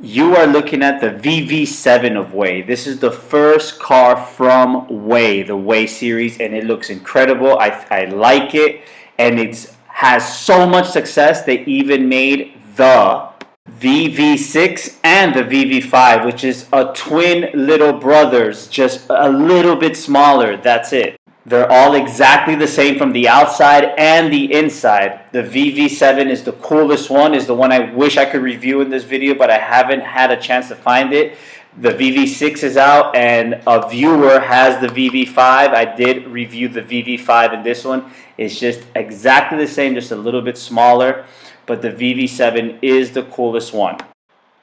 You are looking at the VV7 of WEY. This is the first car from WEY, the WEY series, and it looks incredible. I like it, and it has so much success they even made the VV6 and the VV5, which is a twin little brothers, just a little bit smaller. That's it. They're all exactly the same from the outside and the inside. The VV7 is the coolest one, is the one I wish I could review in this video, but I haven't had a chance to find it. The VV6 is out, and a viewer has the VV5. I did review the VV5 in this one. It's just exactly the same, just a little bit smaller, but the VV7 is the coolest one.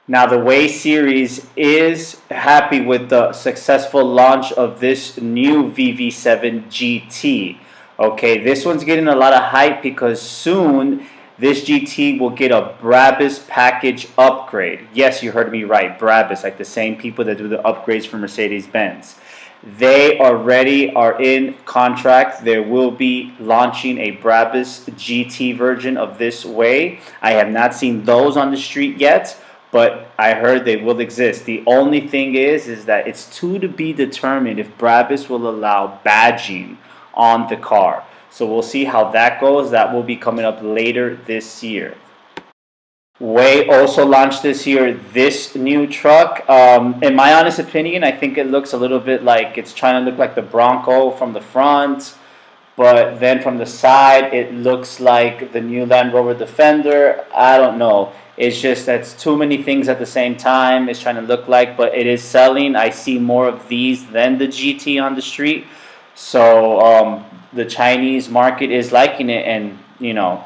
Now, the WEY series is happy with the successful launch of this new VV7 GT. Okay, this one's getting a lot of hype because soon this GT will get a Brabus package upgrade. Yes, you heard me right, Brabus, like the same people that do the upgrades for Mercedes-Benz. They already are in contract. They will be launching a Brabus GT version of this WEY. I have not seen those on the street yet, but I heard they will exist. The only thing is that it's to be determined if Brabus will allow badging on the car. So we'll see how that goes. That will be coming up later this year. WEY also launched this year this new truck. In my honest opinion, I think it looks a little bit like it's trying to look like the Bronco from the front, but then from the side it looks like the new Land Rover Defender. I don't know. It's just that's too many things at the same time. It's trying to look like, but it is selling. I see more of these than the GT on the street. So the Chinese market is liking it, and you know,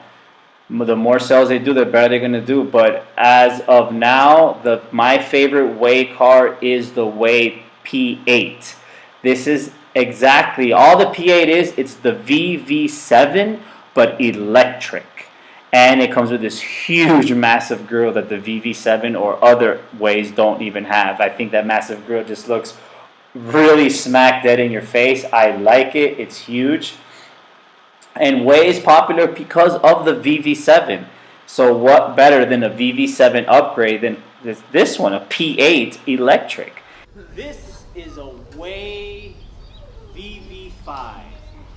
the more sales they do, the better they're gonna do. But as of now, my favorite WEY car is the WEY P8. This is exactly all the P8 is. It's the VV7, but electric. And it comes with this huge, massive grille that the VV7 or other WEYs don't even have. I think that massive grille just looks really smack dead in your face. I like it. It's huge. And WEY is popular because of the VV7. So what better than a VV7 upgrade than this one, a P8 electric? This is a WEY VV5.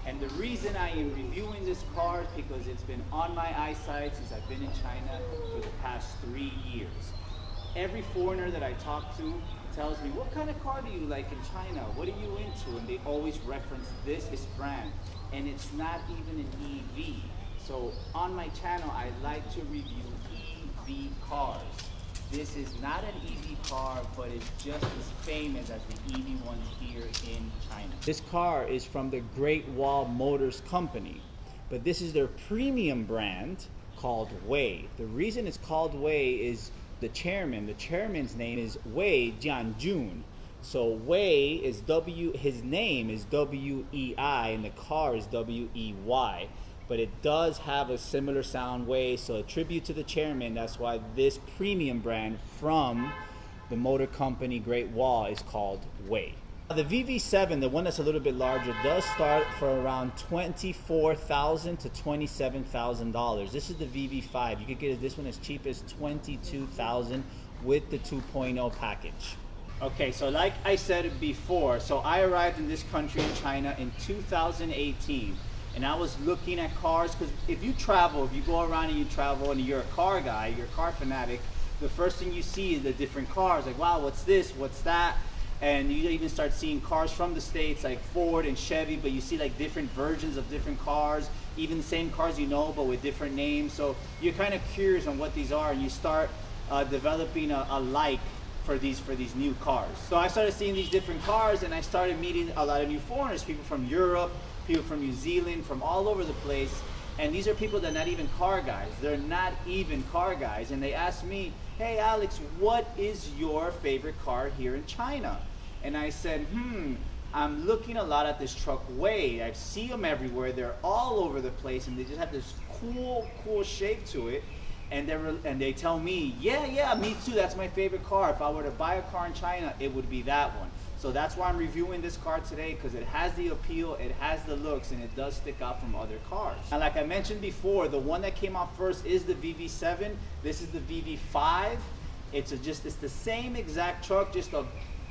And the reason I am reviewing this car is because it's been on my eyesight since I've been in China for the past 3 years. Every foreigner that I talk to tells me, what kind of car do you like in China? What are you into? And they always reference this brand. And it's not even an EV. So on my channel, I like to review EV cars. This is not an EV car, but it's just as famous as the EV ones here in China. This car is from the Great Wall Motors company, but this is their premium brand called WEY. The reason it's called WEY is the chairman. The chairman's name is Wei Jianjun. So WEY is his name is W-E-I, and the car is W-E-Y. But it does have a similar sound WEY, so a tribute to the chairman. That's why this premium brand from the motor company Great Wall is called WEY. The VV7, the one that's a little bit larger, does start for around $24,000 to $27,000. This is the VV5. You could get this one as cheap as $22,000 with the 2.0 package. Okay, so like I said before, so I arrived in this country in China in 2018. And I was looking at cars, because if you travel, if you go around and you travel and you're a car guy, you're a car fanatic, the first thing you see is the different cars. Like, wow, what's this? What's that? And you even start seeing cars from the States like Ford and Chevy, but you see like different versions of different cars, even the same cars you know, but with different names. So you're kind of curious on what these are, and you start developing a like for these new cars. So I started seeing these different cars, and I started meeting a lot of new foreigners, people from Europe, people from New Zealand, from all over the place. And these are people that are not even car guys. They're not even car guys. And they asked me, hey Alex, what is your favorite car here in China? And I said, I'm looking a lot at this truck WEY. I see them everywhere. They're all over the place, and they just have this cool shape to it. And they tell me, yeah, me too. That's my favorite car. If I were to buy a car in China, it would be that one. So that's why I'm reviewing this car today, because it has the appeal, it has the looks, and it does stick out from other cars. And like I mentioned before, the one that came out first is the VV7. This is the VV5. It's the same exact truck, just a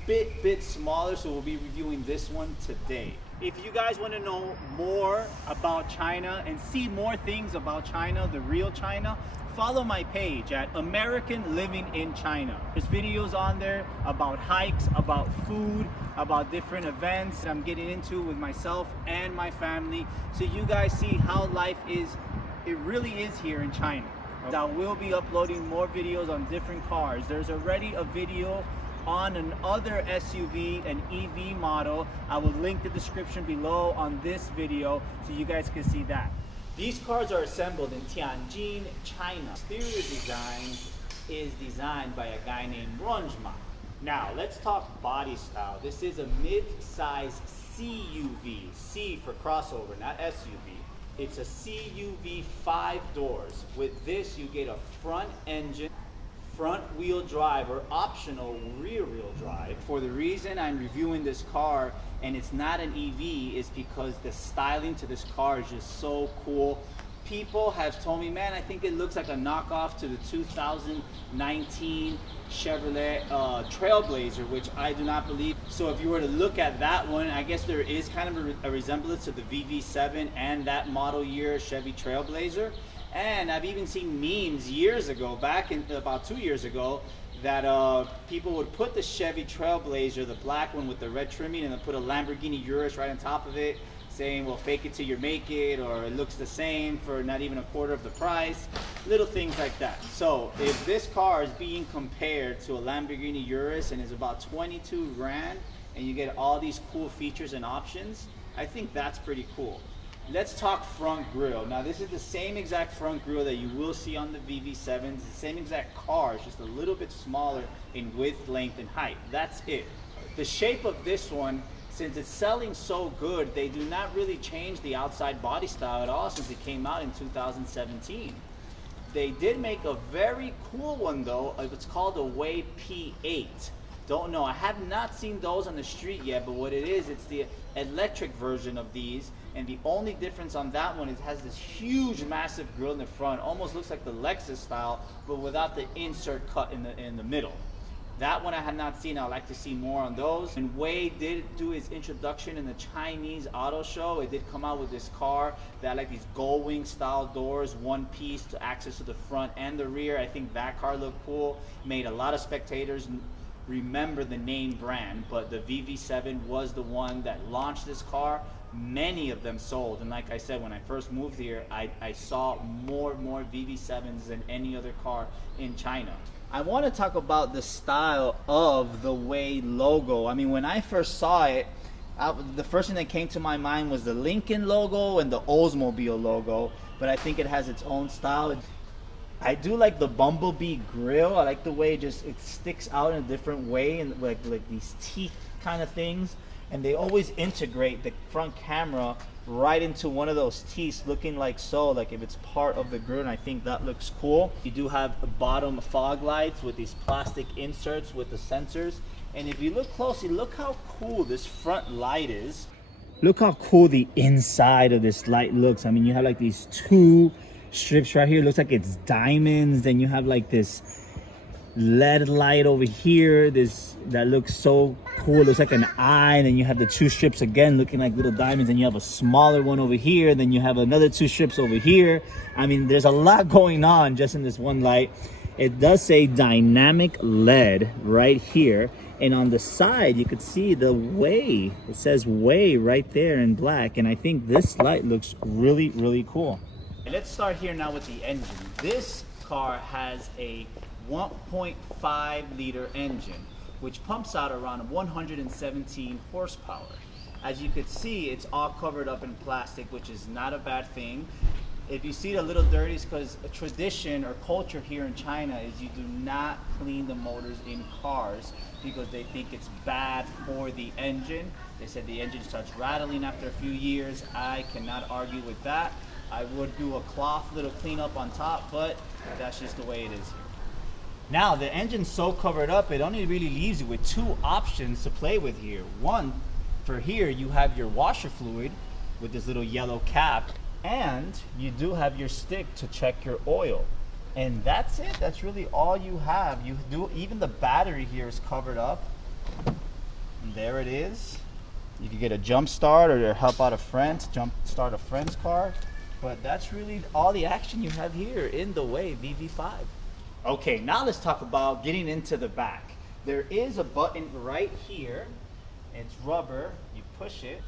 bit smaller, so we'll be reviewing this one today. If you guys want to know more about China and see more things about China, the real China, follow my page at American Living in China. There's videos on there about hikes, about food, about different events that I'm getting into with myself and my family, so you guys see how life is, it really is here in China. I will be uploading more videos on different cars. There's already a video on another SUV, an EV model. I will link the description below on this video so you guys can see that. These cars are assembled in Tianjin, China. Exterior design is designed by a guy named Runjma. Now let's talk body style. This is a mid-size CUV, C for crossover, not SUV. It's a CUV 5 doors. With this you get a front engine, front wheel drive, or optional rear wheel drive. For the reason I'm reviewing this car and it's not an EV is because the styling to this car is just so cool. People have told me, man, I think it looks like a knockoff to the 2019 Chevrolet Trailblazer, which I do not believe. So if you were to look at that one, I guess there is kind of a resemblance to the VV7 and that model year Chevy Trailblazer. And I've even seen memes years ago, back in about 2 years ago, that people would put the Chevy Trailblazer, the black one with the red trimming, and then put a Lamborghini Urus right on top of it, saying, well, fake it till you make it, or it looks the same for not even a quarter of the price. Little things like that. So if this car is being compared to a Lamborghini Urus and is about 22 grand, and you get all these cool features and options, I think that's pretty cool. Let's talk front grille. Now this is the same exact front grille that you will see on the VV7s, the same exact car, it's just a little bit smaller in width, length, and height. That's it. The shape of this one, since it's selling so good, they do not really change the outside body style at all since it came out in 2017. They did make a very cool one though. It's called a WEY P8. Don't know, I have not seen those on the street yet, but what it is, it's the electric version of these, and the only difference on that one is it has this huge massive grille in the front, almost looks like the Lexus style, but without the insert cut in the middle. That one I have not seen. I'd like to see more on those. And WEY did do its introduction in the Chinese auto show. It did come out with this car that had like these gull wing style doors, one piece to access to the front and the rear. I think that car looked cool. Made a lot of spectators remember the name brand, but the VV7 was the one that launched this car. Many of them sold, and like I said, when I first moved here, I saw more VV7s than any other car in China. I want to talk about the style of the WEY logo. I mean, when I first saw it, the first thing that came to my mind was the Lincoln logo and the Oldsmobile logo, but I think it has its own style. I do like the bumblebee grill. I like the way it sticks out in a different way, and like these teeth kind of things. And they always integrate the front camera right into one of those teeth, looking like so, like if it's part of the grill, and I think that looks cool. You do have bottom fog lights with these plastic inserts with the sensors. And if you look closely, look how cool this front light is. Look how cool the inside of this light looks. I mean, you have like these two strips right here. It looks like it's diamonds. Then you have like this LED light over here, that looks so cool. It looks like an eye. And then you have the two strips again looking like little diamonds, and you have a smaller one over here, then you have another two strips over here. I mean, there's a lot going on just in this one light. It does say dynamic LED right here, and on the side you could see the WEY. It says WEY right there in black, and I think this light looks really cool. Let's start here now with the engine. This car has a 1.5 liter engine, which pumps out around 117 horsepower. As you can see, it's all covered up in plastic, which is not a bad thing. If you see it a little dirty, it's because a tradition or culture here in China is you do not clean the motors in cars because they think it's bad for the engine. They said the engine starts rattling after a few years. I cannot argue with that. I would do a cloth little cleanup on top, but that's just the way it is here. Now, the engine's so covered up, it only really leaves you with two options to play with here. One, for here, you have your washer fluid with this little yellow cap, and you do have your stick to check your oil. And that's it. That's really all you have. You do, even the battery here is covered up. And there it is. You can get a jump start or help out a friend, jump start a friend's car. But that's really all the action you have here in the WEY VV5. Okay, now let's talk about getting into the back. There is a button right here. It's rubber. You push it,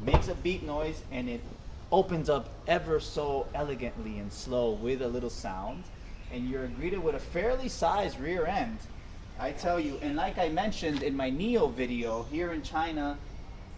makes a beep noise, and it opens up ever so elegantly and slow with a little sound. And you're greeted with a fairly sized rear end. I tell you, and like I mentioned in my NIO video, here in China,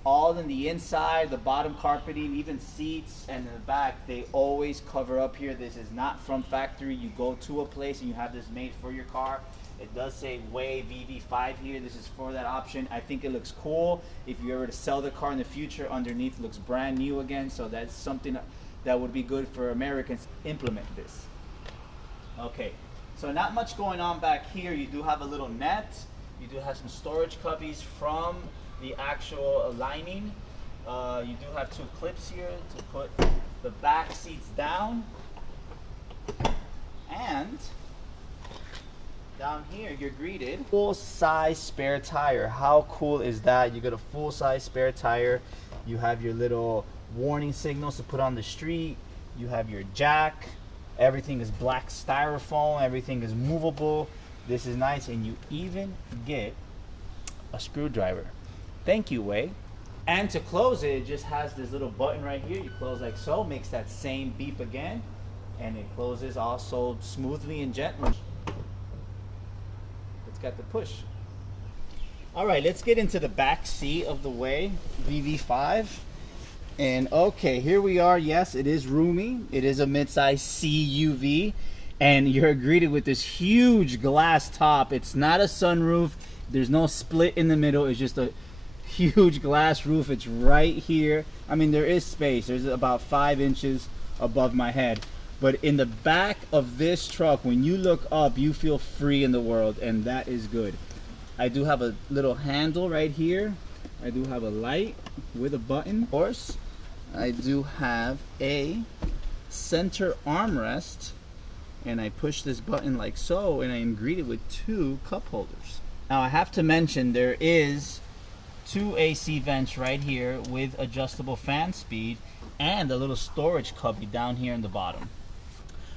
all in the inside, the bottom carpeting, even seats, and in the back, they always cover up here. This is not from factory. You go to a place and you have this made for your car. It does say WEY VV5 here. This is for that option. I think it looks cool. If you ever to sell the car in the future, underneath looks brand new again. So that's something that would be good for Americans to implement this. Okay, so not much going on back here. You do have a little net. You do have some storage cubbies from the actual lining. You do have two clips here to put the back seats down. And down here you're greeted full-size spare tire. How cool is that? You get a full-size spare tire. You have your little warning signals to put on the street. You have your jack. Everything is black styrofoam. Everything is movable. This is nice, and you even get a screwdriver. Thank you, WEY. And to close it, it just has this little button right here. You close like so, makes that same beep again, and it closes also smoothly and gently. It's got the push. All right, let's get into the back seat of the WEY VV5. And okay, here we are. Yes, it is roomy. It is a midsize CUV, and you're greeted with this huge glass top. It's not a sunroof. There's no split in the middle. It's just a huge glass roof. It's right here. I mean, there is space. There's about 5 inches above my head. But in the back of this truck, when you look up, you feel free in the world, and that is good. I do have a little handle right here. I do have a light with a button, of course. I do have a center armrest, and I push this button like so, and I am greeted with 2 cup holders. Now I have to mention there is 2 AC vents right here with adjustable fan speed and a little storage cubby down here in the bottom.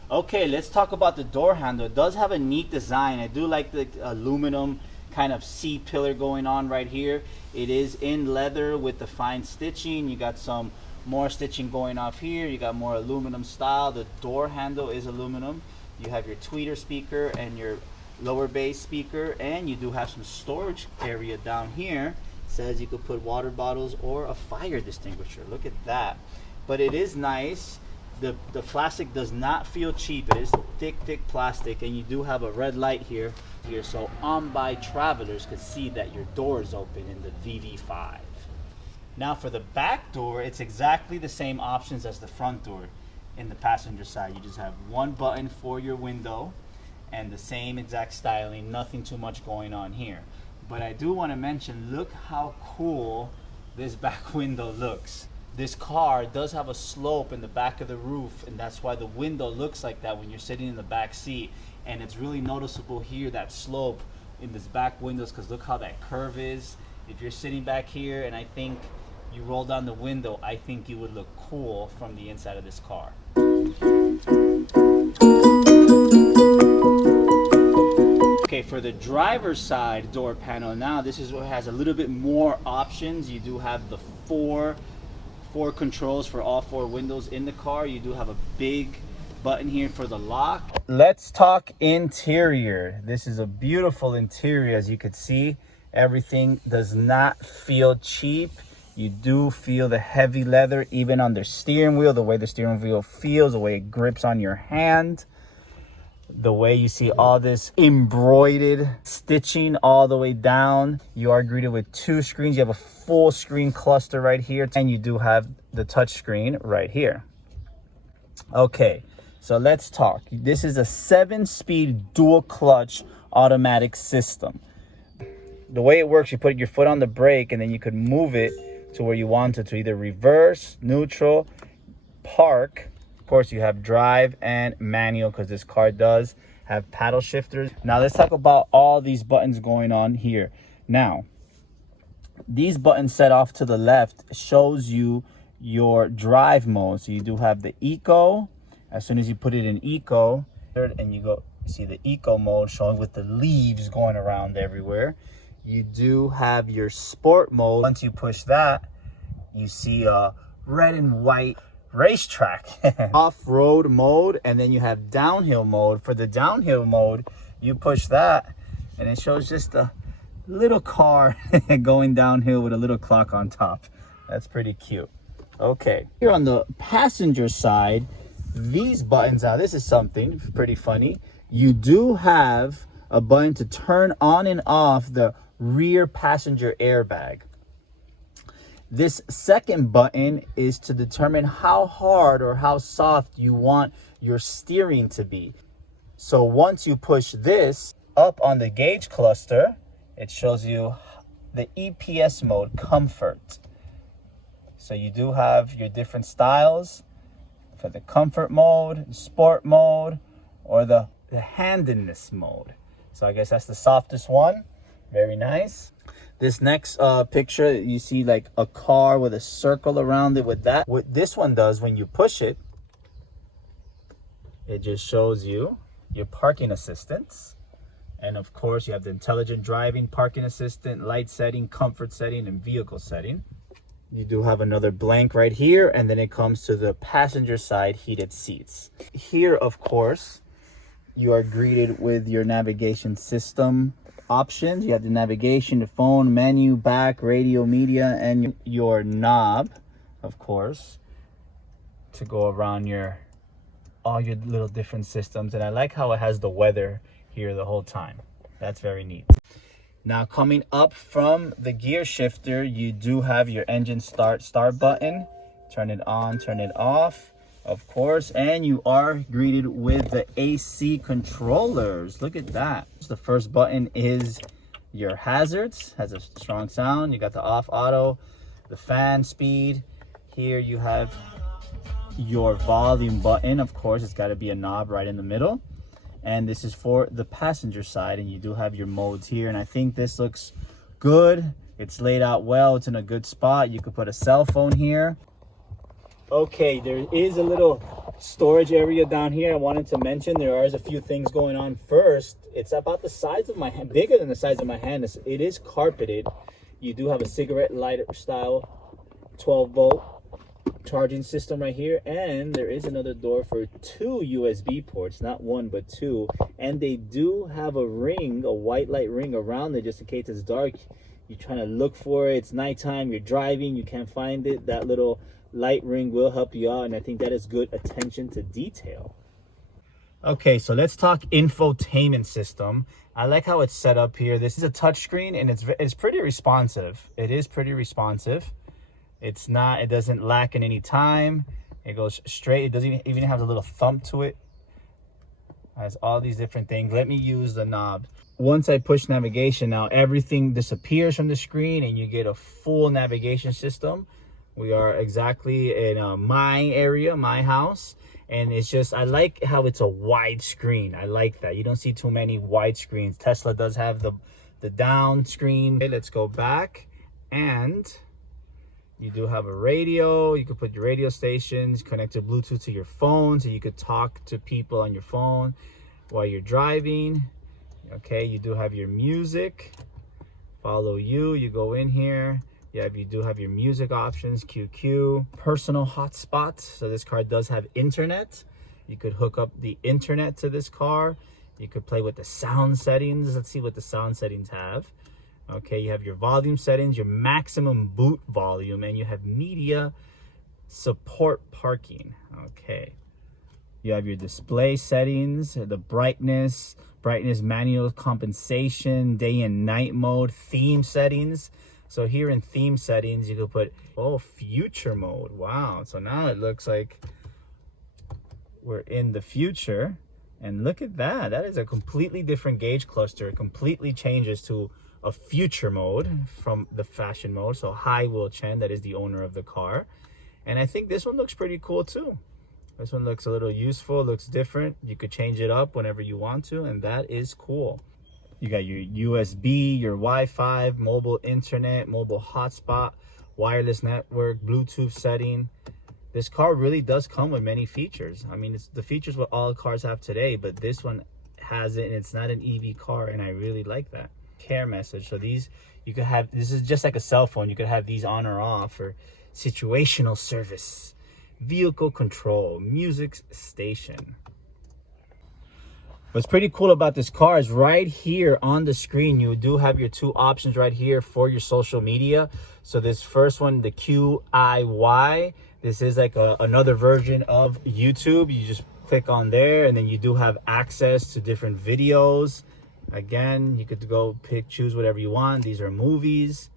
Okay, let's talk about the door handle. It does have a neat design. I do like the aluminum kind of C-pillar going on right here. It is in leather with the fine stitching. You got some more stitching going off here. You got more aluminum style. The door handle is aluminum. You have your tweeter speaker and your lower bass speaker, and you do have some storage area down here. It says you could put water bottles or a fire extinguisher. Look at that. But it is nice. The plastic does not feel cheap. It is thick plastic, and you do have a red light here so on-by travelers could see that your door is open in the VV5. Now for the back door, it's exactly the same options as the front door. In the passenger side, you just have one button for your window and the same exact styling, nothing too much going on here. But I do want to mention, look how cool this back window looks. This car does have a slope in the back of the roof, and that's why the window looks like that when you're sitting in the back seat. And it's really noticeable here, that slope in this back windows, because look how that curve is. If you're sitting back here and I think you roll down the window, I think you would look cool from the inside of this car. Okay, for the driver's side door panel, now this is what has a little bit more options. You do have the four controls for all 4 windows in the car. You do have a big button here for the lock. Let's talk interior. This is a beautiful interior. As you can see, everything does not feel cheap. You do feel the heavy leather even on the steering wheel, the way the steering wheel feels, the way it grips on your hand, the way you see all this embroidered stitching all the way down. You are greeted with 2 screens. You have a full screen cluster right here, and you do have the touch screen right here. Okay, so let's talk. This is a 7-speed dual clutch automatic system. The way it works, you put your foot on the brake and then you could move it to where you want it to, either reverse, neutral, park. Of course, you have drive and manual, because this car does have paddle shifters. Now let's talk about all these buttons going on here. Now, these buttons set off to the left shows you your drive mode. So you do have the eco. As soon as you put it in eco, and you go see the eco mode showing with the leaves going around everywhere. You do have your sport mode. Once you push that, you see a red and white racetrack. Off-road mode, and then you have downhill mode. For the downhill mode, you push that and it shows just a little car going downhill with a little clock on top. That's pretty cute. Okay, here on the passenger side, these buttons, now this is something pretty funny. You do have a button to turn on and off the rear passenger airbag. This second button is to determine how hard or how soft you want your steering to be. So once you push this up on the gauge cluster, it shows you the EPS mode, comfort. So you do have your different styles for the comfort mode, sport mode, or the handedness mode. So I guess that's the softest one. Very nice. This next picture, you see like a car with a circle around it with that. What this one does, when you push it, it just shows you your parking assistance. And of course, you have the intelligent driving, parking assistant, light setting, comfort setting, and vehicle setting. You do have another blank right here, and then it comes to the passenger side heated seats. Here, of course, you are greeted with your navigation system options. You have the navigation, the phone, menu, back, radio, media, and your knob, of course, to go around all your little different systems. And I like how it has the weather here the whole time. That's very neat. Now, coming up from the gear shifter, you do have your engine start button. Turn it on, turn it off, of course, and you are greeted with the AC controllers. Look at that. The first button is your hazards, has a strong sound. You got the off auto, the fan speed. Here you have your volume button. Of course, it's got to be a knob right in the middle. And this is for the passenger side, and you do have your modes here. And I think this looks good. It's laid out well. It's in a good spot. You could put a cell phone here. Okay, there is a little storage area down here I wanted to mention. There is a few things going on. First, it's about the size of my hand, bigger than the size of my hand. It is carpeted. You do have a cigarette lighter style 12-volt charging system right here, and there is another door for 2 USB ports, not one but 2, and they do have a ring, a white light ring around it, just in case it's dark, you're trying to look for it, it's nighttime, you're driving, you can't find it, that little light ring will help you out, and I think that is good attention to detail. Okay, so let's talk infotainment system. I like how it's set up here. This is a touchscreen, and it's pretty responsive. It is pretty responsive. It doesn't lack in any time. It goes straight. It doesn't even have a little thump to it. It has all these different things. Let me use the knob. Once I push navigation, now everything disappears from the screen and you get a full navigation system. We are exactly in my area, my house. And it's just, I like how it's a wide screen. I like that. You don't see too many wide screens. Tesla does have the down screen. Okay, let's go back, and you do have a radio. You could put your radio stations, connect to Bluetooth to your phone, so you could talk to people on your phone while you're driving. Okay, you do have your music. Follow you. You go in here. Yeah, you do have your music options, QQ, personal hotspot. So this car does have internet. You could hook up the internet to this car. You could play with the sound settings. Let's see what the sound settings have. Okay, you have your volume settings, your maximum boot volume, and you have media, support parking. Okay, you have your display settings, the brightness manual compensation, day and night mode, theme settings. So here in theme settings, you could put, future mode. Wow, so now it looks like we're in the future. And look at that. That is a completely different gauge cluster. It completely changes to a future mode from the fashion mode. So Hai Will Chen, that is the owner of the car. And I think this one looks pretty cool too. This one looks a little useful, looks different. You could change it up whenever you want to, and that is cool. You got your USB, your Wi-Fi, mobile internet, mobile hotspot, wireless network, Bluetooth setting. This car really does come with many features. I mean, it's the features what all cars have today, but this one has it, and it's not an EV car, and I really like that. Care message. So these, you could have, this is just like a cell phone. You could have these on or off for situational service, vehicle control, music station. What's pretty cool about this car is right here on the screen, you do have your two options right here for your social media. So this first one, the QIY, this is like another version of YouTube. You just click on there, and then you do have access to different videos. Again, you could go choose whatever you want. These are movies,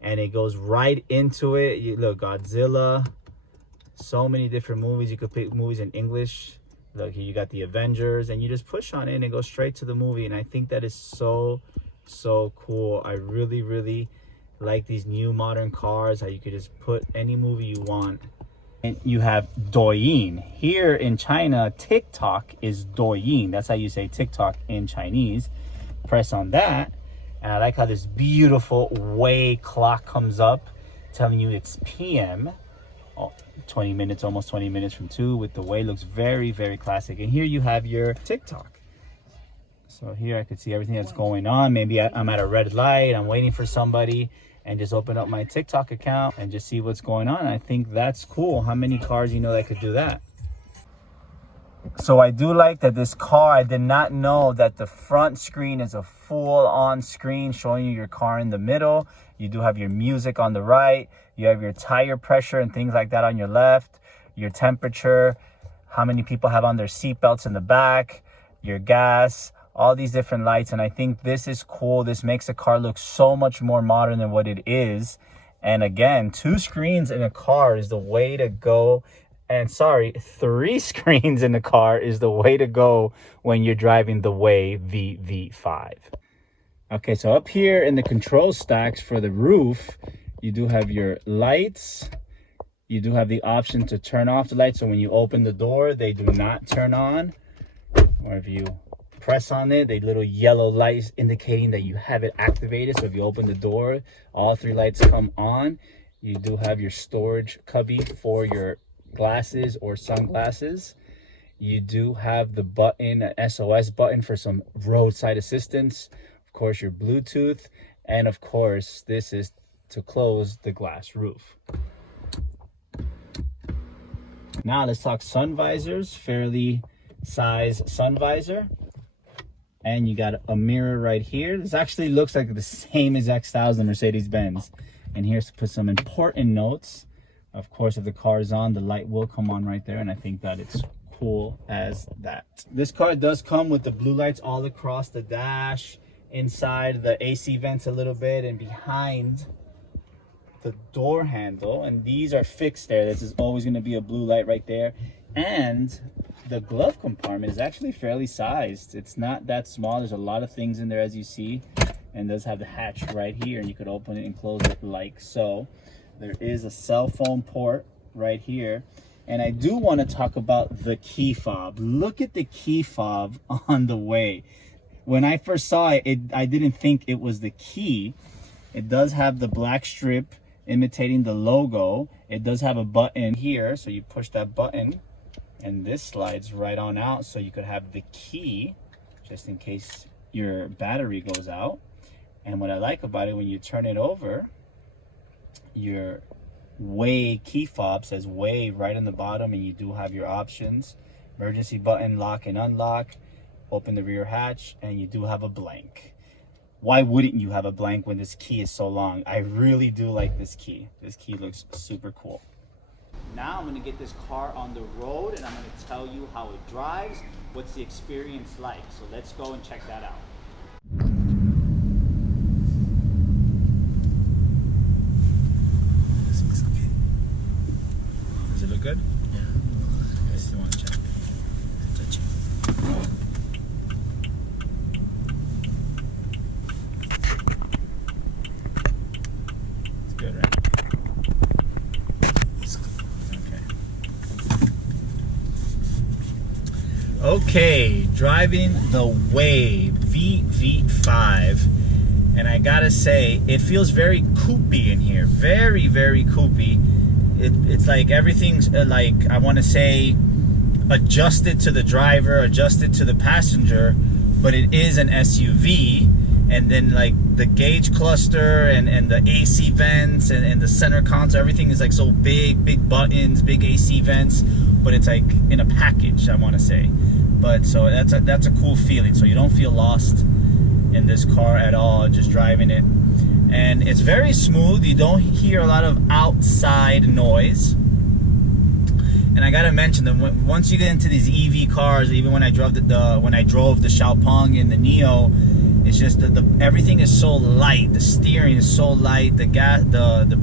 and it goes right into it. You look, Godzilla, so many different movies. You could pick movies in English. Look, here you got the Avengers, and you just push on it and it goes straight to the movie. And I think that is so cool. I really like these new modern cars, how you could just put any movie you want. And you have Douyin. Here in China, TikTok is Douyin. That's how you say TikTok in Chinese. Press on that, and I like how this beautiful WEY clock comes up telling you it's PM. 20 minutes, almost 20 minutes from 2 with the WEY. Looks very classic. And here you have your TikTok. So here I could see everything that's going on. Maybe I'm at a red light, I'm waiting for somebody, and just open up my TikTok account and just see what's going on. I think that's cool. How many cars you know that could do that? So I do like that this car, I did not know that the front screen is a full-on screen showing you your car in the middle. You do have your music on the right. You have your tire pressure and things like that on your left. Your temperature, how many people have on their seatbelts in the back, your gas, all these different lights. And I think this is cool. This makes the car look so much more modern than what it is. And again, 2 screens in a car is the way to go. And sorry, 3 screens in the car is the way to go when you're driving the WEY VV5. Okay, so up here in the control stacks for the roof, you do have your lights. You do have the option to turn off the lights. So when you open the door, they do not turn on. Or if you press on it, they little yellow lights indicating that you have it activated. So if you open the door, all 3 lights come on. You do have your storage cubby for your glasses or sunglasses. You do have the button, an SOS button for some roadside assistance. Of course, your Bluetooth. And of course, this is to close the glass roof. Now let's talk sun visors. Fairly size sun visor. And you got a mirror right here. This actually looks like the same exact style as the Mercedes-Benz. And here's to put some important notes. Of course, if the car is on, the light will come on right there. And I think that it's cool as that. This car does come with the blue lights all across the dash, inside the AC vents a little bit, and behind the door handle. And these are fixed there. This is always going to be a blue light right there. And the glove compartment is actually fairly sized. It's not that small. There's a lot of things in there, as you see, and does have the hatch right here, and you could open it and close it like so. There is a cell phone port right here. And I do want to talk about the key fob. Look at the key fob on the WEY. When I first saw it, I didn't think it was the key. It does have the black strip imitating the logo. It does have a button here, so you push that button and this slides right on out, so you could have the key just in case your battery goes out. And what I like about it, when you turn it over, your WEY key fob says WEY right on the bottom, and you do have your options: emergency button, lock and unlock, open the rear hatch, and you do have a blank. Why wouldn't you have a blank when this key is so long? I really do like this key. This key looks super cool. Now I'm going to get this car on the road, and I'm going to tell you how it drives, what's the experience like. So let's go and check that out. Does it look good? Yeah. I still want to check. Touch it. It's good, right? Okay. Okay, driving the WEY VV5, and I gotta say, it feels very coupy in here. Very, very coupy. It's like everything's like, I want to say, adjusted to the driver, adjusted to the passenger, but it is an SUV. And then like the gauge cluster and the AC vents and the center console, everything is like so big buttons, big AC vents, but it's like in a package, I want to say. But so that's a cool feeling. So you don't feel lost in this car at all, just driving it. And it's very smooth. You don't hear a lot of outside noise. And I gotta mention that once you get into these EV cars, even when I drove the xpeng and the NIO, it's just everything is so light. The steering is so light. The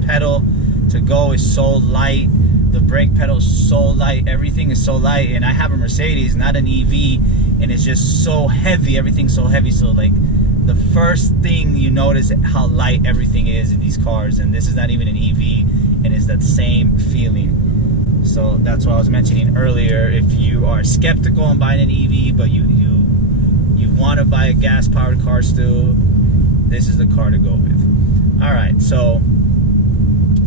pedal to go is so light. The brake pedal is so light. Everything is so light. And I have a Mercedes, not an EV, and it's just so heavy. Everything's so heavy. So like the first thing you notice how light everything is in these cars, and this is not even an EV, and it's that same feeling. So that's what I was mentioning earlier. If you are skeptical on buying an EV, but you want to buy a gas-powered car still, this is the car to go with. All right, so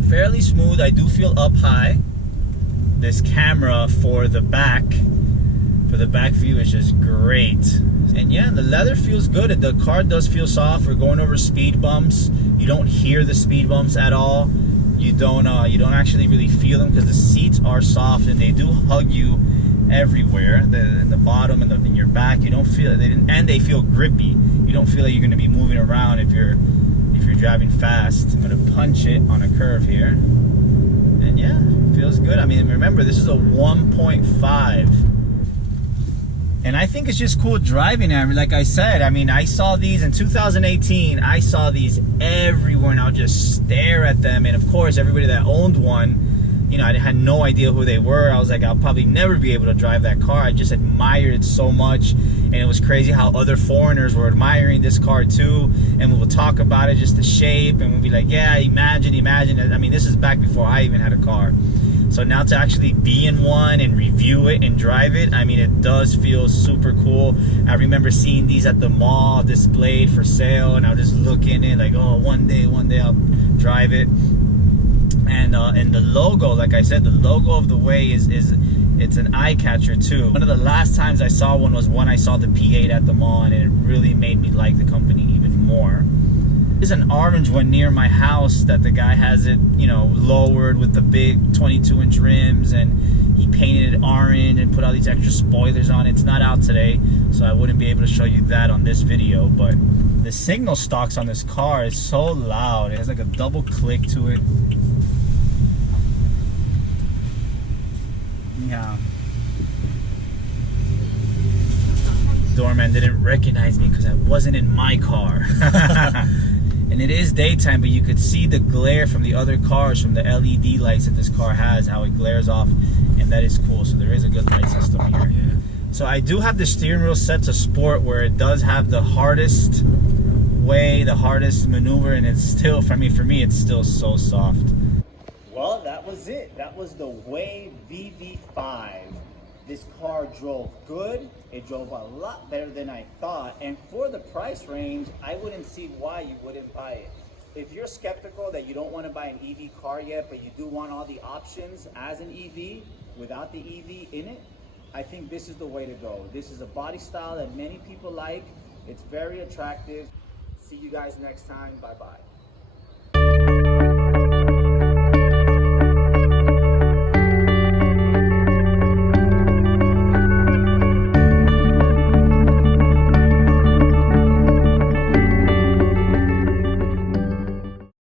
fairly smooth. I do feel up high. This camera for the back view is just great. And yeah, the leather feels good. The car does feel soft. We're going over speed bumps. You don't hear the speed bumps at all. You don't actually really feel them because the seats are soft and they do hug you everywhere. In the bottom and in your back, you don't feel it, and they feel grippy. You don't feel like you're going to be moving around if you're driving fast. I'm going to punch it on a curve here, and yeah, it feels good. I mean, remember, this is a 1.5. And I think it's just cool driving it. I mean, like I said, I mean, I saw these in 2018. I saw these everywhere, and I'll just stare at them. And of course, everybody that owned one, you know, I had no idea who they were. I was like, I'll probably never be able to drive that car. I just admired it so much. And it was crazy how other foreigners were admiring this car too. And we will talk about it, just the shape. And we'll be like, yeah, imagine. I mean, this is back before I even had a car. So now to actually be in one and review it and drive it, I mean, it does feel super cool. I remember seeing these at the mall displayed for sale, and I was just looking in like, oh, one day I'll drive it. And the logo, like I said, the logo of the WEY it's an eye catcher too. One of the last times I saw one was when I saw the P8 at the mall, and it really made me like the company even more. There's an orange one near my house that the guy has it, you know, lowered with the big 22-inch rims, and he painted it orange and put all these extra spoilers on it. It's not out today, so I wouldn't be able to show you that on this video, but the signal stalks on this car is so loud. It has like a double click to it. Yeah. Doorman didn't recognize me because I wasn't in my car. And it is daytime, but you could see the glare from the other cars, from the LED lights that this car has, how it glares off, and that is cool. So there is a good light system here. Yeah. So I do have the steering wheel set to sport, where it does have the hardest way, the hardest maneuver, and it's still, for me, it's still so soft. Well, that was it. That was the WEY VV5. This car drove good. It drove a lot better than I thought. And for the price range, I wouldn't see why you wouldn't buy it. If you're skeptical that you don't want to buy an EV car yet, but you do want all the options as an EV without the EV in it, I think this is the way to go. This is a body style that many people like. It's very attractive. See you guys next time. Bye-bye.